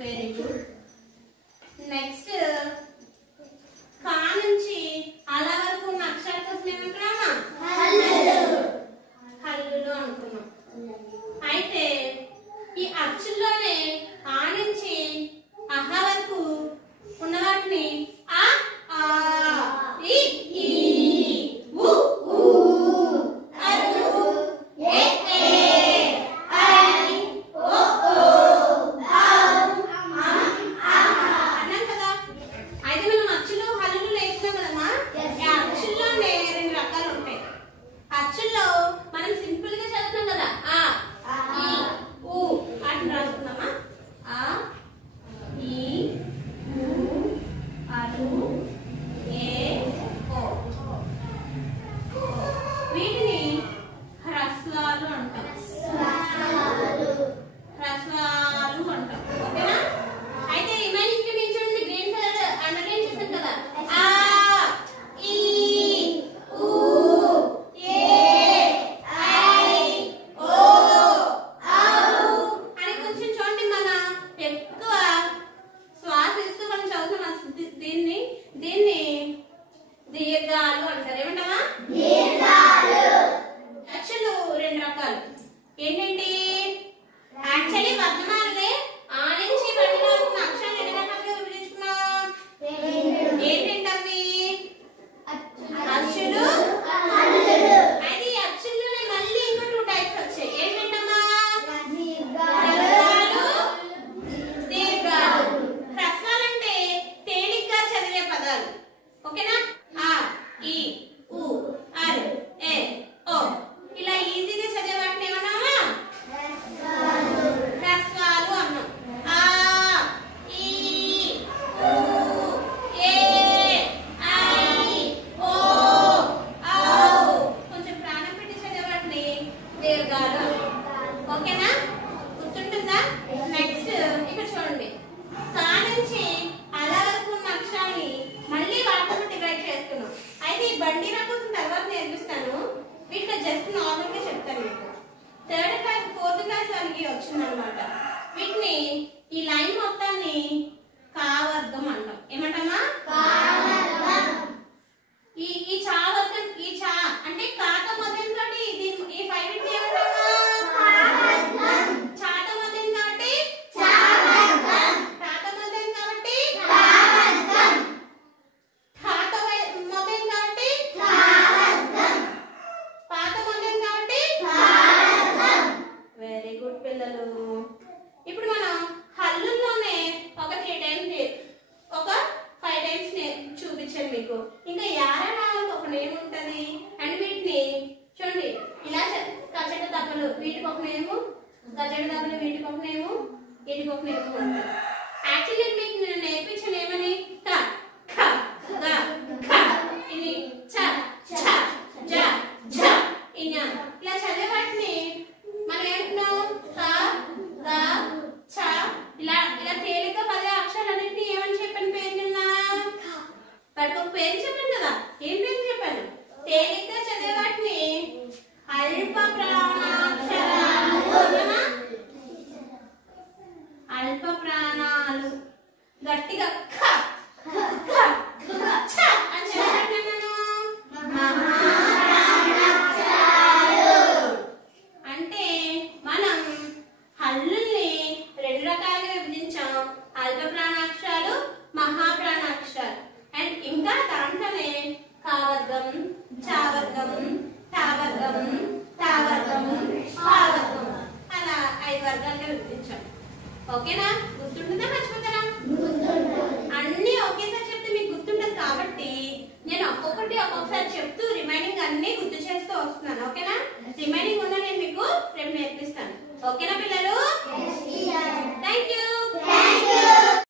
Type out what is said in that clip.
Very good. Next కా నుంచి అలా వరకు ఉన్న అక్షరాల కోసం ఏమంటున్నామా? హల్లులు అనుకున్నాం. అయితే ఈ అచ్చుల్లోనే ఆ నుంచి అహ వరకు ఉన్న వాటిని ఆ ఆ ఈ ఈ ఉ ఊ అరు ఏ ఏ ఐ ఓ ఓ ఔ అన్నాం కదా. అయితే మనం అచ్చులు హల్లులు నేర్చుకున్నాం కదమ్మా. ఈ అచ్చుల్లోనే రెండు రకాలు ఉంటాయి. అచ్చుల్లో మనం సింపుల్ గా చదువుతాం కదా, ఆ ఈ ఊ అని రాసుకున్నామా. ఆ ఈ ఊ అరు ఏ ఓ. వీటిని హ్రస్వాలు అంటాం. హ్రస్వాలు అంటాం. ఓకేనా? అయితే రిమైనింగ్ చూడండి, గ్రీన్ కలర్ అండర్లైన్ చేశాం కదా. ఆ ఈ ఊ ఏ ఐ ఓ ఔ అని కొంచెం చూడండి, మన ఎక్కువ శ్వాస ఇస్తూ మనం చదువుతున్నాం. దీన్ని దీన్ని దీర్ఘాలు అంటారు. ఏమంటావా? అక్షరాలు రెండు రకాలు. ఏంటంటే యాక్చువల్లీ వర్ణమాలే ఆ నుంచి వర్ణంలో ఉన్న అక్షరాలు ఎన్ని రకాలుగా విభజించుకున్నాం? ఏంటంటే అవి అచ్చులు, అయితే ఈ అచ్చుల్లోనే మళ్ళీ ఇంకో 2 టైప్స్ వచ్చాయి. ఏంటంటమ్మా? హ్రస్వాలు, దీర్ఘాలు. హ్రస్వాలు అంటే తేలిగ్గా చదివే పదాలు. ఓకేనా? ఆ ఈ ఊ అరు ఏ ఓ ఇలా ఈజీగా చదివే వాటిని ఏమన్నామా? హ్రస్వాలు అన్నాం. ఆ ఈ ఊ ఏ ఐ ఓ ఔ కొంచెం ప్రాణం పెట్టి చదివే వాటిని దీర్ఘాలు అన్నాం. ఓకేనా? గుర్తుంటుందా? నెక్స్ట్ ఇక్కడ చూడండి, కా నుంచి అలా వరకు ఉన్న అక్షరాన్ని మళ్ళీ వాటితో డివైడ్ చేస్తున్నాం. అయితే ఈ బండి నా కోసం తర్వాత నేర్పిస్తాను. వీటిలో జస్ట్ నార్మల్ గా చెప్తాను మీకు. 3rd క్లాస్ 4th క్లాస్ వాళ్ళకి వచ్చిందనమాట. వీటిని ఈ లైన్ మొత్తాన్ని కా వర్గం అంటాం. ఏమంటామా? ఈ ఈ చా వర్గం, ఈ చా అంటే కాతో మొదలైన కాబట్టి ఈ 5 ఏమంటామా? చాతో మొదలైన కాబట్టి తాతో మొదలైన కాబట్టి ఠాతో మొదలైన కాబట్టి పాతో మొదలైన కాబట్టి. వెరీ గుడ్ పిల్లలు. ఇప్పుడు మనం హల్లుల్లోనే ఒక 3 టైమ్స్ ఒక 5 టైమ్స్ చూపించాను మీకు. ఇంకా యారాలకు ఒక నేమ్ ఉంటది. అండ్ వీటిని చూడండి, ఇలా కచ్చట దెబ్బలు వీటికి ఒక నేము, కచ్చట దెబ్బలు వీటికి ఒక నేము, వీటికి ఒక నేము ఉంటుంది. యాక్చువల్లీ మీకు నేను నేర్పించాను ఏమని? క ఖ గ ఖ ఇది చ ఛ జ ఝ ఇన ఇలా చదివే వాటిని మనం ఏమంటున్నాం? క గ ఛ ఇలా ఇలా తేలిక పదే అక్షరాలన్నింటినీ ఏమని చెప్పాను పేరు నిన్న? వాటికి ఒక పేరు చెప్పాను కదా. ఏం పేరు చెప్పాను? తేలిగ్గా చదివే వాటిని అల్ప ప్రాణాక్షరాలు. అల్ప ప్రాణాలు. గట్టిగా ఖ ఖ ఛ అని చెప్పాను. అంటే మనం హల్లుల్ని 2 రకాలుగా విభజించాం. అల్ప ప్రాణాక్షరాలు, మహాప్రాణాక్షరాలు. అండ్ ఇంకా దాంట్లోనే కావర్గం, చావర్గం, తావర్గం, తావర్గం, పావర్గం అలా 5 వర్గాలుగా విభజించాం. ఓకేనా? గుర్తుంటుందా? మర్చిపోతారా? అన్ని ఒకేసారి చెప్తే మీకు గుర్తుంటది కాబట్టి నేను ఒక్కొక్కసారి చెప్తూ రిమైనింగ్ అన్ని గుర్తు చేస్తూ వస్తున్నాను. ఓకేనా? రిమైనింగ్ ఉన్న నేను మీకు రేపు నేర్పిస్తాను. ఓకేనా?